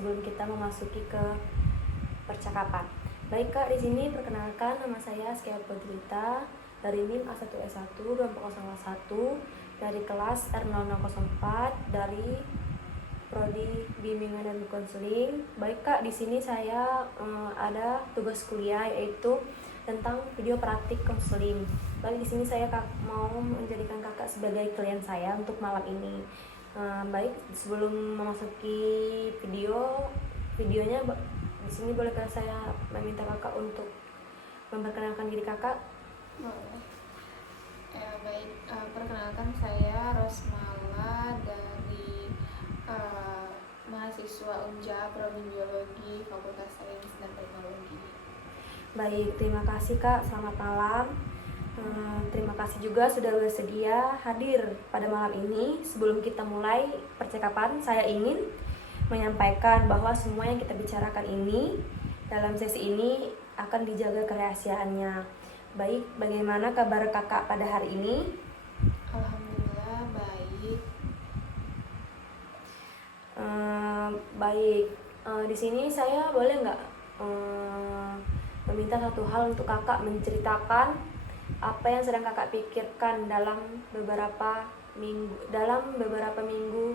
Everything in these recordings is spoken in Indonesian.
sebelum kita memasuki ke percakapan. Baik Kak, di sini perkenalkan nama saya Askia Putrilita dari NIM A1S1 2401 dari kelas R0004 dari Prodi Bimbingan dan Konseling. Baik Kak, di sini saya ada tugas kuliah yaitu tentang video praktik konseling. Baik, di sini saya mau menjadikan Kakak sebagai klien saya untuk malam ini. Baik, sebelum memasuki videonya, di sini bolehkah saya meminta Kakak untuk memperkenalkan diri Kakak? Boleh. Baik, perkenalkan saya Rosmala dari mahasiswa Unja Prodi Biologi Fakultas Sains dan Teknologi. Baik, terima kasih Kak. Selamat malam. Terima kasih juga sudah bersedia hadir pada malam ini. Sebelum kita mulai percakapan, saya ingin menyampaikan bahwa semua yang kita bicarakan ini dalam sesi ini akan dijaga kerahasiaannya. Baik, bagaimana kabar Kakak pada hari ini? Alhamdulillah baik. Baik, di sini saya boleh nggak meminta satu hal untuk Kakak menceritakan apa yang sedang Kakak pikirkan dalam beberapa minggu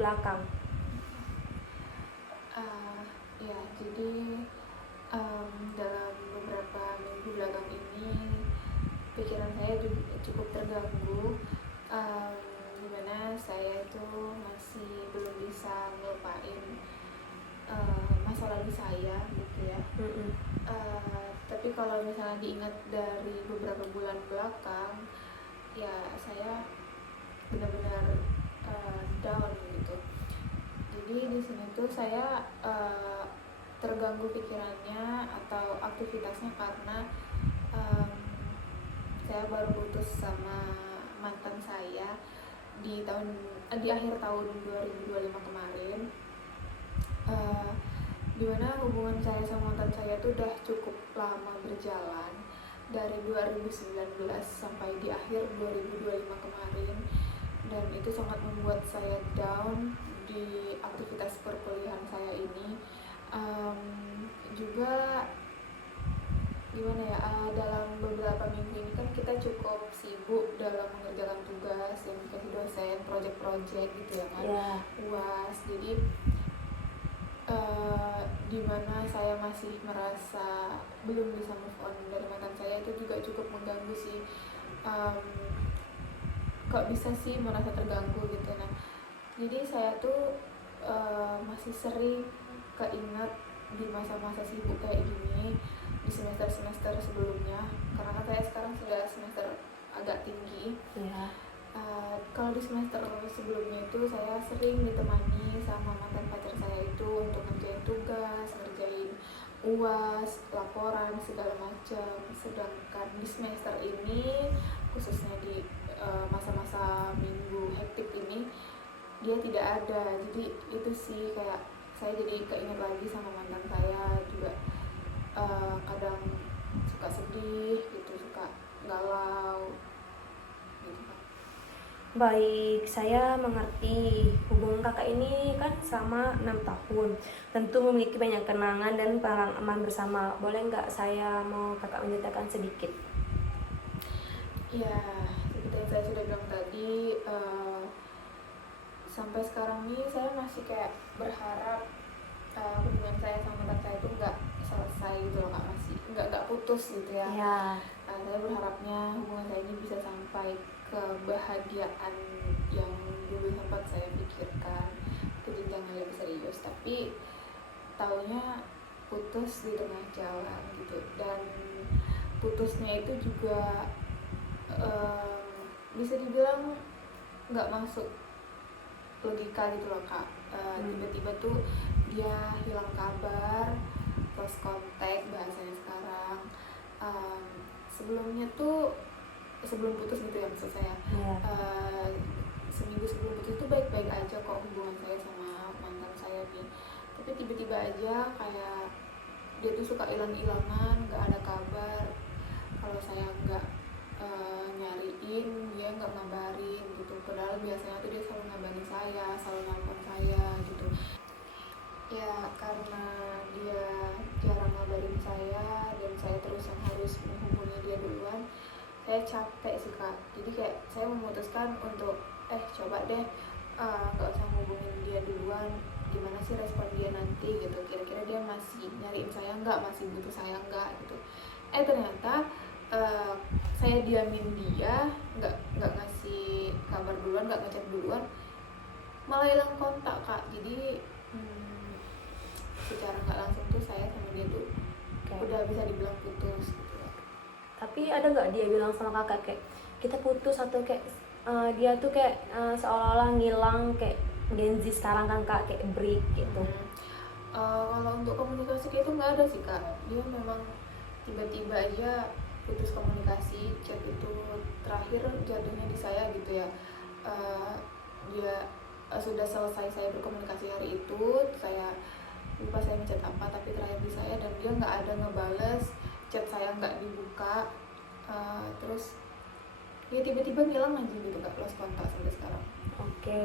belakang. Ya, jadi dalam beberapa minggu belakang ini pikiran saya cukup terganggu, dimana saya itu masih belum bisa ngelupain masa lalu saya gitu ya. Tapi kalau misalnya diingat dari beberapa bulan belakang, ya saya benar-benar down gitu. Jadi di sini tuh saya terganggu pikirannya atau aktivitasnya karena saya baru putus sama mantan saya di akhir tahun 2025 kemarin. Dimana hubungan saya sama mantan saya itu udah cukup lama berjalan dari 2019 sampai di akhir 2025 kemarin, dan itu sangat membuat saya down di aktivitas perkuliahan saya ini. Juga gimana ya, dalam beberapa minggu ini kan kita cukup sibuk dalam mengerjakan tugas yang dikasih dosen, project gitu ya kan, UAS. Jadi dimana saya masih merasa belum bisa move on dari mantan saya, itu juga cukup mengganggu sih. Kok bisa sih merasa terganggu gitu. Nah, jadi saya tuh masih sering keinget di masa-masa sibuk kayak gini di semester-semester sebelumnya, karena kan saya sekarang sudah semester agak tinggi. Kalau di semester sebelumnya itu saya sering ditemani sama mantan pacar saya itu untuk ngerjain tugas, ngerjain UAS, laporan, segala macam. Sedangkan di semester ini, khususnya di masa-masa minggu hektik ini, dia tidak ada. Jadi itu sih kayak saya jadi keinget lagi sama mantan saya juga. Kadang suka sedih gitu, suka galau gitu kan. Baik, saya mengerti. Hubungan Kakak ini kan selama 6 tahun, tentu memiliki banyak kenangan dan pengalaman bersama. Boleh nggak saya mau Kakak menceritakan sedikit? Ya, seperti yang saya sudah bilang tadi, sampai sekarang ini saya masih kayak berharap hubungan saya sama mantan saya itu nggak selesai gitu loh, masih nggak putus gitu ya. Saya berharapnya hubungan saya ini bisa sampai kebahagiaan yang dulu sempat saya pikirkan ke jenjang yang lebih serius, tapi taunya putus di tengah jalan gitu. Dan putusnya itu juga bisa dibilang nggak masuk logika gitu loh Kak. Tiba-tiba tuh dia hilang kabar, lost contact bahasanya sekarang. Sebelumnya tuh, sebelum putus gitu ya maksud saya, seminggu sebelum putus itu baik-baik aja kok hubungan saya sama mantan saya nih. Tapi tiba-tiba aja kayak dia tuh suka hilang-hilangan, nggak ada kabar. Kalau saya nggak nyariin, dia nggak ngabarin gitu. Padahal biasanya tuh dia selalu ngabarin saya, selalu nelfon saya saya capek sih kak. Jadi kayak saya memutuskan untuk coba deh nggak usah ngubungin dia duluan, gimana sih respon dia nanti gitu, kira-kira dia masih nyariin saya nggak, masih butuh saya nggak gitu. Ternyata saya diamin dia, nggak ngasih kabar duluan, nggak ngechat duluan, malah hilang kontak kak. Jadi secara nggak langsung tuh saya sama dia tuh udah bisa dibilang putus gitu ya. Tapi ada nggak dia bilang sama kakak kayak kita putus, atau kayak dia tuh kayak seolah-olah ngilang kayak Gen Z sekarang kan kak, kayak break gitu? Kalau untuk komunikasi dia tuh nggak ada sih kak. Dia memang tiba-tiba aja putus komunikasi. Chat itu terakhir jatuhnya di saya gitu ya. Dia sudah selesai saya berkomunikasi hari itu, saya lupa saya ngechat apa, tapi terakhir di saya, dan dia nggak ada ngebales chat saya, nggak dibuka. Terus dia tiba-tiba ngilang aja gitu kak, lost kontak sampai sekarang. Oke.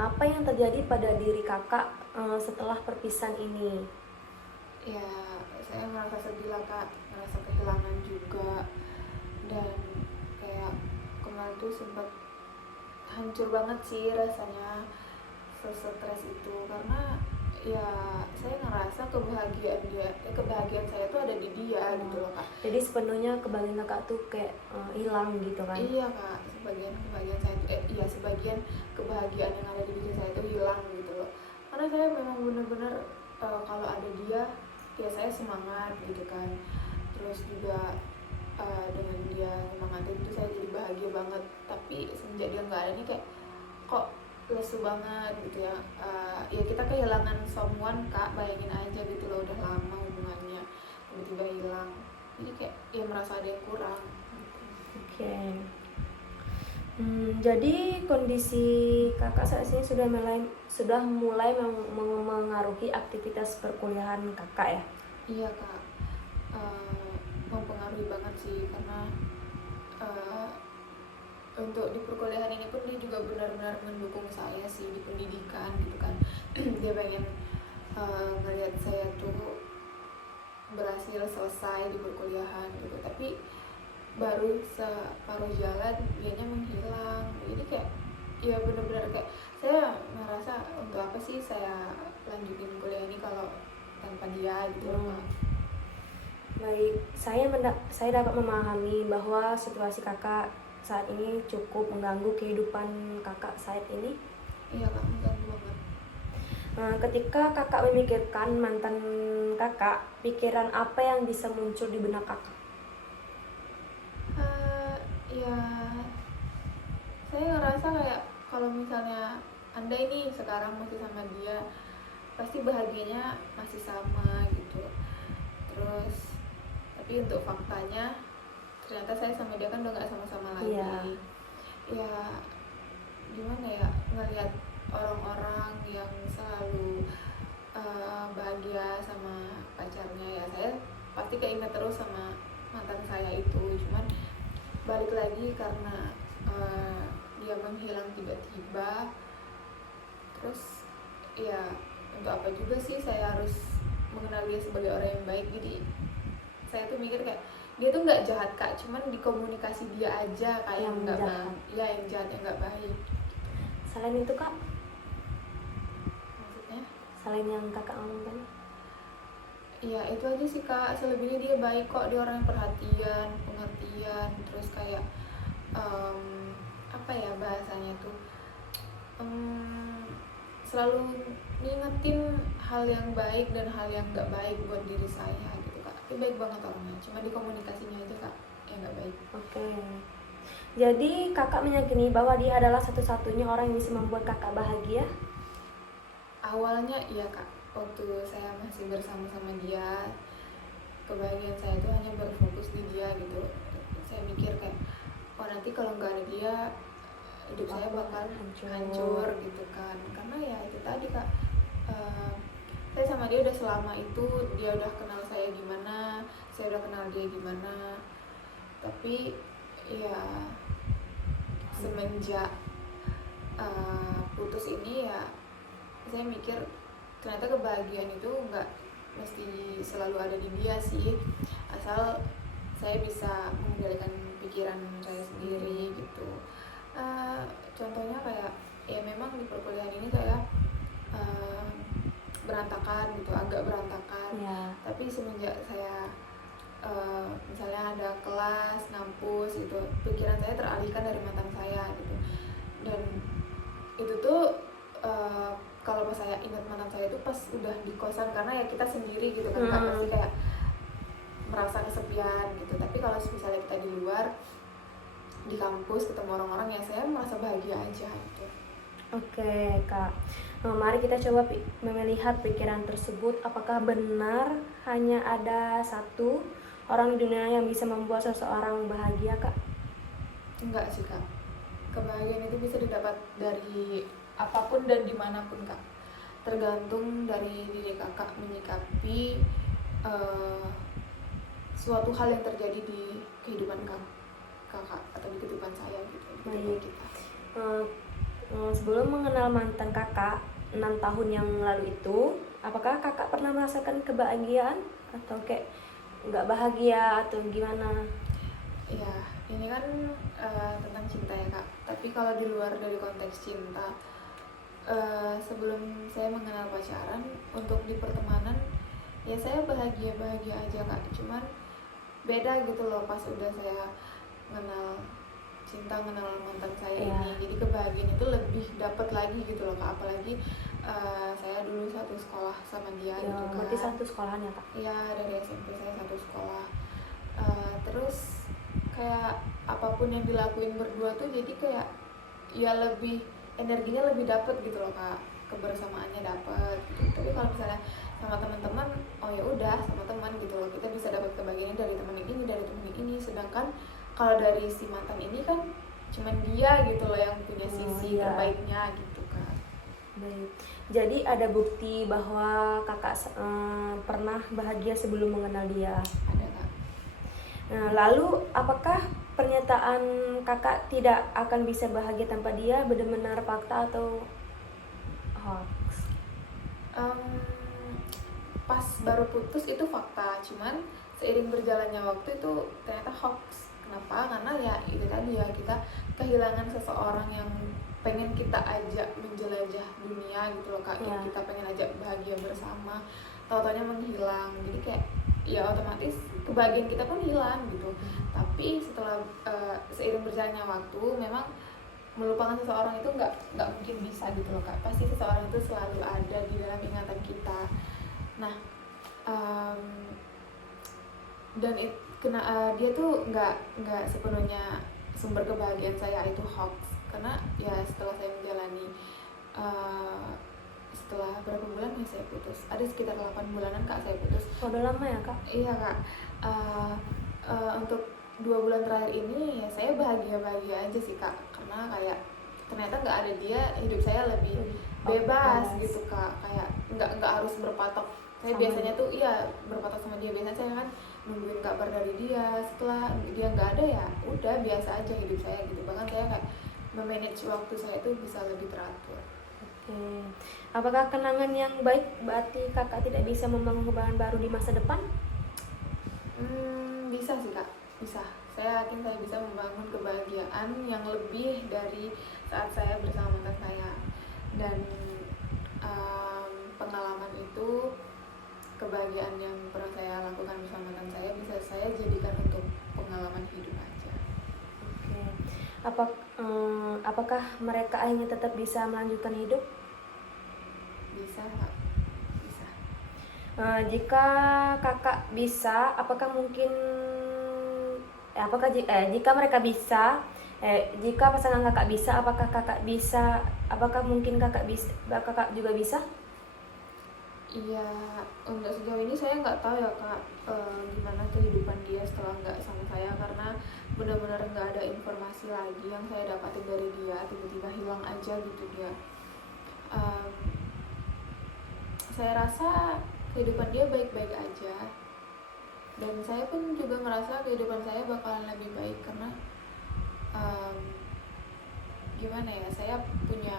Apa yang terjadi pada diri kakak setelah perpisahan ini? Ya saya merasa sedih lah kak, merasa kehilangan juga, dan kayak kemarin tuh sempat hancur banget sih rasanya, stres itu, karena ya saya ngerasa kebahagiaan saya tuh ada di dia gitu loh kak. Jadi sepenuhnya kebahagiaan kakak tuh kayak hilang gitu kan? Iya kak, sebagian kebahagiaan saya tuh sebagian kebahagiaan yang ada di diri saya itu hilang gitu loh. Karena saya memang benar-benar kalau ada dia ya saya semangat gitu kan. Terus juga dengan dia semangatin itu saya jadi bahagia banget. Tapi semenjak dia nggak ada nih kayak kok lesu banget gitu ya. Ya kita kehilangan someone kak, bayangin aja gitu loh, udah lama hubungannya tiba-tiba hilang. Jadi kayak ya merasa ada yang kurang gitu. Oke. Jadi kondisi kakak saat ini sudah mulai mengaruhi aktivitas perkuliahan kakak ya? Iya kak, mempengaruhi banget sih, karena untuk di perkuliahan ini pun dia juga benar-benar mendukung saya sih di pendidikan gitu kan. Dia pengen ngelihat saya tuh berhasil selesai di perkuliahan gitu, tapi baru separuh jalan dianya menghilang. Jadi kayak ya benar-benar kayak saya merasa untuk apa sih saya lanjutin kuliah ini kalau tanpa dia gitu loh Kak. Baik, saya dapat memahami bahwa situasi kakak saat ini cukup mengganggu kehidupan kakak saat ini. Iya Kak, mengganggu banget. Ketika kakak memikirkan mantan kakak, pikiran apa yang bisa muncul di benak kakak? Ya saya ngerasa kayak kalau misalnya Anda ini sekarang masih sama dia, pasti bahagianya masih sama gitu. Terus tapi untuk faktanya ternyata saya sama dia kan udah gak sama-sama lagi. Ya gimana ya, ngelihat orang-orang yang selalu bahagia sama pacarnya, ya saya pasti keinget terus sama mantan saya itu. Cuman balik lagi karena dia menghilang tiba-tiba, terus ya untuk apa juga sih saya harus mengenal dia sebagai orang yang baik. Jadi saya tuh mikir kayak dia tuh nggak jahat Kak, cuman di komunikasi dia aja kayak yang nggak baik, ya yang jahat, yang nggak baik. Selain itu Kak, maksudnya selain yang kakak omongkan? Ya itu aja sih Kak, selebihnya dia baik kok, dia orang yang perhatian, pengertian, terus kayak apa ya bahasanya tuh, selalu ngingetin hal yang baik dan hal yang nggak baik buat diri saya gitu Kak. Dia baik banget orangnya, cuma di komunikasinya aja Kak yang nggak baik. Oke. Jadi kakak meyakini bahwa dia adalah satu-satunya orang yang bisa membuat kakak bahagia? Awalnya iya Kak, waktu saya masih bersama-sama dia, kebahagiaan saya itu hanya berfokus di dia gitu. Saya mikir kayak, oh nanti kalau nggak ada dia hidup saya bakal hancur gitu kan. Karena ya itu tadi Kak, saya sama dia udah selama itu, dia udah kenal saya gimana, saya udah kenal dia gimana. Tapi ya semenjak putus ini ya saya mikir ternyata kebahagiaan itu nggak mesti selalu ada di dia sih, asal saya bisa mengendalikan pikiran saya sendiri gitu. Contohnya kayak ya memang di perkuliahan ini kayak berantakan gitu, agak berantakan. Ya. Tapi semenjak saya misalnya ada kelas, ngampus gitu, pikiran saya teralihkan dari mantan saya gitu. Dan itu tuh kalau pas saya ingat mantan saya itu pas udah di kosan, karena ya kita sendiri gitu kan, Kak, pasti kayak merasa kesepian gitu. Tapi kalau misalnya kita di luar, di kampus ketemu orang-orang, ya saya merasa bahagia aja gitu. Oke, Kak. Mari kita coba melihat pikiran tersebut. Apakah benar hanya ada satu orang di dunia yang bisa membuat seseorang bahagia, Kak? Enggak sih, Kak. Kebahagiaan itu bisa didapat dari apapun dan dimanapun, Kak. Tergantung dari diri Kakak menyikapi suatu hal yang terjadi di kehidupan Kakak atau di kehidupan saya gitu, di kehidupan kita. Sebelum mengenal mantan Kakak 6 tahun yang lalu itu, apakah Kakak pernah merasakan kebahagiaan atau kayak nggak bahagia atau gimana? Ya, ini kan tentang cinta ya, Kak. Tapi kalau di luar dari konteks cinta, sebelum saya mengenal pacaran, untuk di pertemanan ya saya bahagia aja, Kak. Cuman beda gitu loh pas udah saya kenal cinta, kenal mantan saya ini. Jadi kebahagiaan itu lebih dapat lagi gitu loh, Kak. Apalagi saya dulu satu sekolah sama dia gitu kan. Berarti satu sekolahan ya, Kak? Iya, dari SMP saya satu sekolah. Terus kayak apapun yang dilakuin berdua tuh jadi kayak ya lebih energinya lebih dapet gitu loh, Kak. Kebersamaannya dapet gitu. Tapi kalau misalnya sama teman-teman, oh ya udah sama teman gitu loh, kita bisa dapat kebahagiaan dari teman ini, dari teman ini. Sedangkan kalau dari si mantan ini kan cuman dia gitu loh yang punya sisi terbaiknya gitu, Kak. Baik. Jadi ada bukti bahwa Kakak pernah bahagia sebelum mengenal dia? Ada, Kak. Nah, lalu apakah pernyataan Kakak tidak akan bisa bahagia tanpa dia benar-benar fakta atau hoax? Pas baru putus itu fakta, cuman seiring berjalannya waktu itu ternyata hoax. Kenapa? Karena ya itu tadi ya, kita kehilangan seseorang yang pengen kita ajak menjelajah dunia gitu loh, Kak. Yang kita pengen ajak bahagia bersama, tau-taunya menghilang. Jadi kayak ya otomatis kebahagiaan kita pun hilang gitu. Tapi setelah seiring berjalannya waktu, memang melupakan seseorang itu nggak mungkin bisa gitu loh, Kak. Pasti seseorang itu selalu ada di dalam ingatan kita. Nah, dan dia tuh nggak sepenuhnya sumber kebahagiaan saya itu hoax, karena ya setelah saya menjalani setelah berapa bulan ya saya putus, ada sekitar 8 bulanan, Kak, saya putus. Udah lama ya, Kak? Iya, Kak. Untuk 2 bulan terakhir ini ya saya bahagia aja sih, Kak, karena kayak ternyata nggak ada dia, hidup saya lebih bebas gitu, Kak. Kayak nggak harus berpatok. Saya biasanya tuh berpatok sama dia. Biasanya saya kan nungguin kabar dari dia, setelah dia nggak ada ya udah biasa aja hidup saya gitu. Bahkan saya kayak memanage waktu saya itu bisa lebih teratur. Oke. Apakah kenangan yang baik berarti Kakak tidak bisa membangun kebahagiaan baru di masa depan? Bisa sih, Kak, bisa. Saya yakin saya bisa membangun kebahagiaan yang lebih dari saat saya bersama mantan saya. Dan pengalaman itu, kebahagiaan yang pernah saya lakukan bersama mantan saya bisa saya jadikan untuk pengalaman hidup aja. Oke. Apakah mereka akhirnya tetap bisa melanjutkan hidup? Bisa, Kak. Bisa. Jika Kakak bisa, apakah mungkin jika mereka bisa, jika pasangan Kakak bisa, apakah Kakak bisa? Apakah mungkin Kakak juga bisa? Iya, untuk sejauh ini saya nggak tahu ya, Kak, gimana kehidupan dia setelah nggak sama saya, karena benar-benar nggak ada informasi lagi yang saya dapatin dari dia. Tiba-tiba hilang aja gitu dia. Saya rasa kehidupan dia baik-baik aja, dan saya pun juga ngerasa kehidupan saya bakalan lebih baik karena gimana ya, saya punya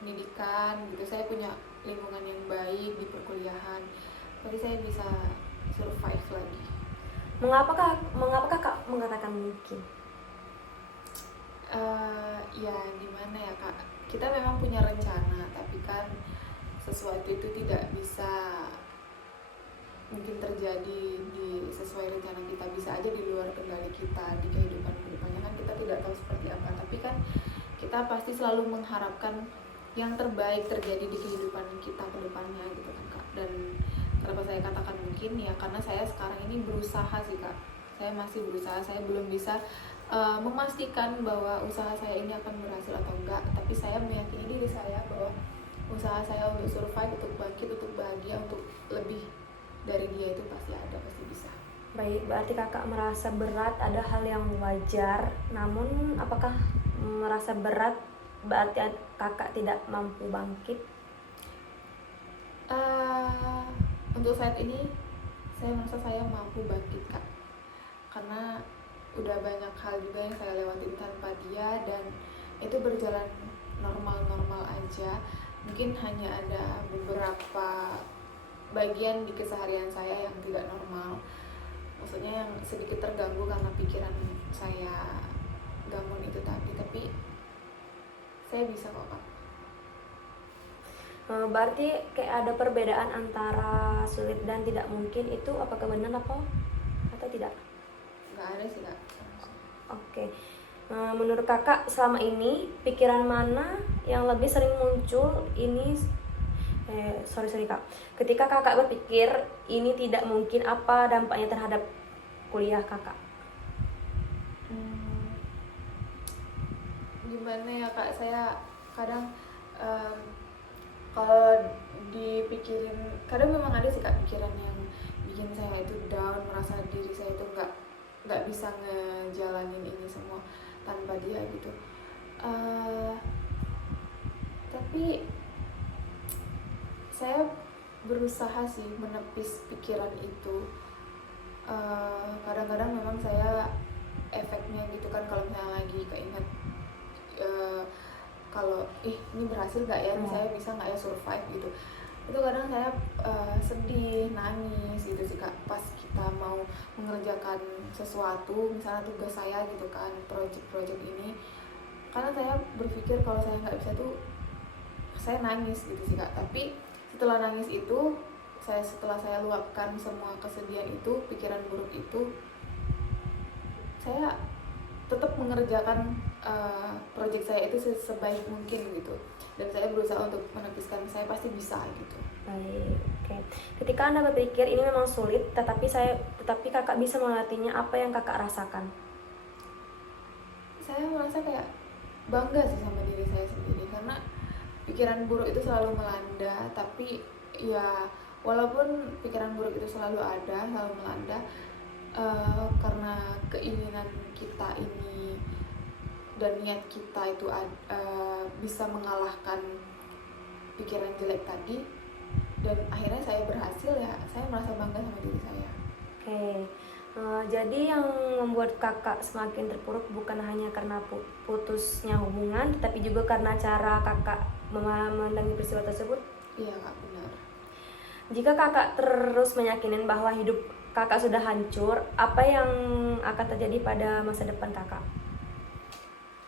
pendidikan gitu, saya punya lingkungan yang baik di perkuliahan, jadi saya bisa survive lagi. Mengapa kakak mengatakan mungkin? Ya gimana ya kak, kita memang punya rencana, tapi kan sesuatu itu tidak bisa mungkin terjadi di sesuai rencana kita, bisa aja di luar kendali kita di kehidupan kedepannya, kan kita tidak tahu seperti apa, tapi kan kita pasti selalu mengharapkan yang terbaik terjadi di kehidupan kita ke depannya gitu kan kak. Dan kenapa saya katakan mungkin ya, karena saya sekarang ini berusaha sih kak, saya masih berusaha, saya belum bisa memastikan bahwa usaha saya ini akan berhasil atau enggak, tapi saya meyakini diri saya bahwa usaha saya untuk survive, untuk bangkit, untuk bahagia, untuk lebih dari dia itu pasti ada, pasti bisa. Baik, berarti kakak merasa berat ada hal yang wajar, namun apakah merasa berat berarti kakak tidak mampu bangkit? Untuk saat ini saya merasa saya mampu bangkit kak, karena udah banyak hal juga yang saya lewatin tanpa dia, dan itu berjalan normal-normal aja. Mungkin hanya ada beberapa bagian di keseharian saya yang tidak normal, maksudnya yang sedikit terganggu karena pikiran saya gangguan itu tadi, tapi saya bisa kok kak. Berarti kayak ada perbedaan antara sulit dan tidak mungkin, itu apakah benar atau tidak? Nggak ada sih kak. Oke. Menurut kakak selama ini pikiran mana yang lebih sering muncul ini? Sorry kak. Ketika kakak berpikir ini tidak mungkin, apa dampaknya terhadap kuliah kakak? Gimana ya kak, saya kadang kalau dipikirin, kadang memang ada sih kak pikiran yang bikin saya itu down, merasa diri saya itu nggak bisa ngejalanin ini semua tanpa dia gitu. Tapi saya berusaha sih menepis pikiran itu. Kadang-kadang memang saya efeknya gitu kan, kalau misalnya lagi keinget kalau ini berhasil nggak ya, saya bisa nggak ya survive gitu, itu kadang saya sedih, nangis gitu sih kak, pas kita mau mengerjakan sesuatu, misalnya tugas saya gitu kan, project ini, karena saya berpikir kalau saya nggak bisa tuh saya nangis gitu sih kak. Tapi setelah nangis itu, setelah saya luapkan semua kesedihan itu, pikiran buruk itu, saya tetap mengerjakan project saya itu sebaik mungkin gitu, dan saya berusaha untuk menepiskan, saya pasti bisa gitu. Baik, oke. Ketika Anda berpikir ini memang sulit, tetapi kakak bisa melewatinya, apa yang kakak rasakan? Saya merasa kayak bangga sih sama diri saya sendiri, karena pikiran buruk itu selalu melanda, tapi ya walaupun pikiran buruk itu selalu ada, selalu melanda, karena keinginan kita ini dan niat kita itu bisa mengalahkan pikiran jelek tadi, dan akhirnya saya berhasil, ya saya merasa bangga sama diri saya. Oke. Jadi yang membuat kakak semakin terpuruk bukan hanya karena putusnya hubungan, tapi juga karena cara kakak memandangi peristiwa tersebut? Iya kak, benar. Jika kakak terus meyakinin bahwa hidup kakak sudah hancur, apa yang akan terjadi pada masa depan kakak?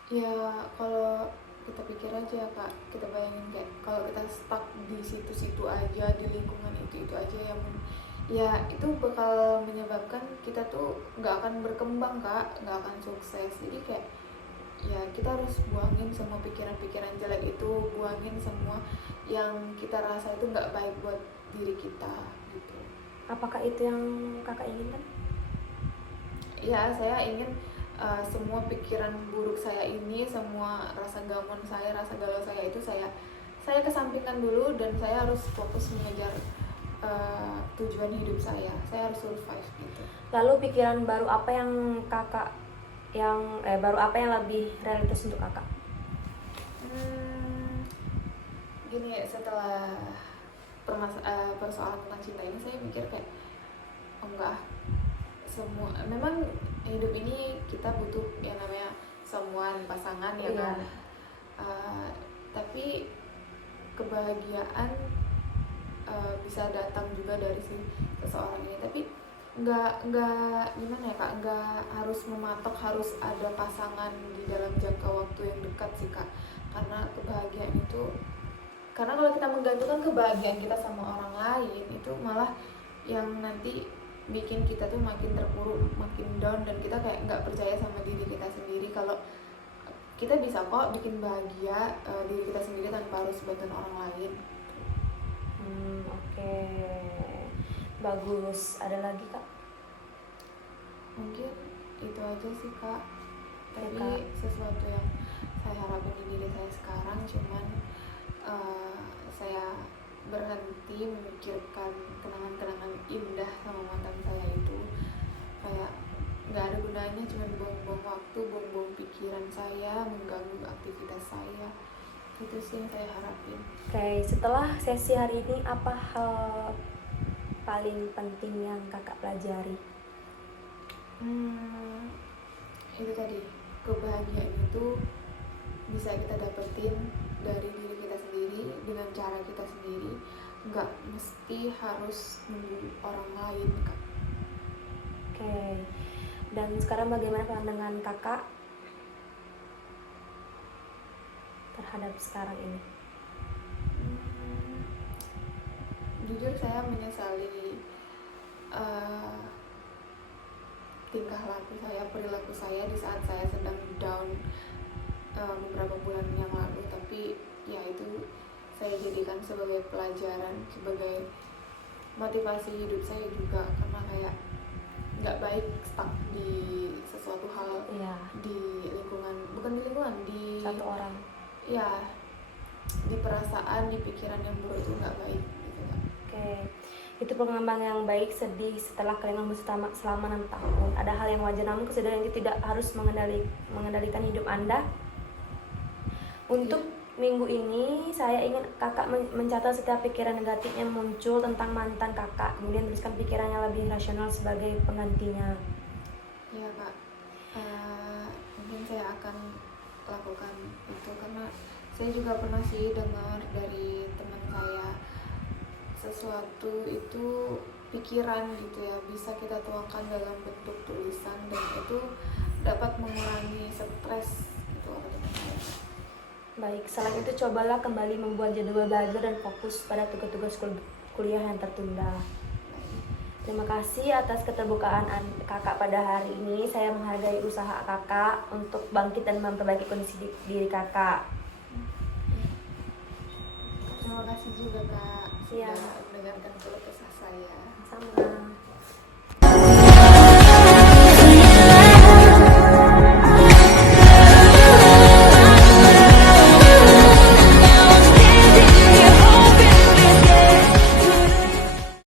Ya kalau kita pikir aja ya kak, kita bayangin kayak kalau kita stuck di situ-situ aja, di lingkungan itu aja, yang ya itu bakal menyebabkan kita tuh nggak akan berkembang kak, nggak akan sukses. Jadi kayak ya kita harus buangin semua pikiran-pikiran jelek itu, buangin semua yang kita rasa itu nggak baik buat diri kita gitu. Apakah itu yang kakak inginkan? Ya saya ingin semua pikiran buruk saya ini, semua rasa gamon saya, rasa galau saya itu saya kesampingkan dulu, dan saya harus fokus mengejar tujuan hidup saya harus survive gitu. Lalu pikiran baru apa yang kakak baru apa yang lebih realitas untuk kakak? Gini ya, setelah persoalan tentang cinta ini, saya mikir kayak enggak, semua memang hidup ini kita butuh yang namanya someone, pasangan ya kan. Tapi kebahagiaan bisa datang juga dari si seseorang ini. Tapi nggak gimana ya kak, nggak harus mematok harus ada pasangan di dalam jangka waktu yang dekat sih kak, karena kebahagiaan itu, karena kalau kita menggantungkan kebahagiaan kita sama orang lain itu malah yang nanti bikin kita tuh makin terpuruk, makin down, dan kita kayak nggak percaya sama diri kita sendiri kalau kita bisa kok bikin bahagia diri kita sendiri tanpa harus bantuan orang lain. Oke. Bagus. Ada lagi kak? Mungkin itu aja sih kak, tapi Kak. sesuatu yang saya harapin di diri saya sekarang cuman saya berhenti memikirkan kenangan-kenangan indah sama mantan saya itu, kayak nggak ada gunanya, cuman buang-buang waktu, buang-buang pikiran saya, mengganggu aktivitas saya. Itu sih yang saya harapin. Oke, setelah sesi hari ini apa hal paling penting yang kakak pelajari? Itu tadi, kebahagiaan itu bisa kita dapetin dari diri kita sendiri dengan cara kita sendiri, nggak mesti harus nunggu orang lain kak. Oke. Dan sekarang bagaimana pandangan kakak terhadap sekarang ini? Jujur saya menyesali tingkah laku saya, perilaku saya di saat saya sedang down beberapa bulan yang lalu, tapi ya itu saya jadikan sebagai pelajaran, sebagai motivasi hidup saya juga, karena kayak nggak baik stuck di sesuatu hal, di lingkungan, bukan di lingkungan, di satu orang, ya di perasaan, di pikiran yang buruk itu nggak baik gitu kan. Oke. Itu pengembangan yang baik. Sedih setelah kalian bersama selama 6 tahun. Ada hal yang wajar, namun kesedihan itu tidak harus mengendalikan hidup Anda. Untuk minggu ini saya ingin kakak mencatat setiap pikiran negatif yang muncul tentang mantan kakak, kemudian tuliskan pikiran yang lebih rasional sebagai penggantinya. Iya kak, mungkin saya akan lakukan itu, karena saya juga pernah sih dengar dari teman saya, sesuatu itu pikiran gitu ya, bisa kita tuangkan dalam bentuk tulisan dan itu dapat mengurangi stres gitu kata teman saya. Baik, selain itu cobalah kembali membuat jadwal belajar dan fokus pada tugas-tugas kuliah yang tertunda. Terima kasih atas keterbukaan kakak pada hari ini. Saya menghargai usaha kakak untuk bangkit dan memperbaiki kondisi diri kakak. Terima kasih juga kak Siap. sudah mendengarkan keluh kesah saya. Sama.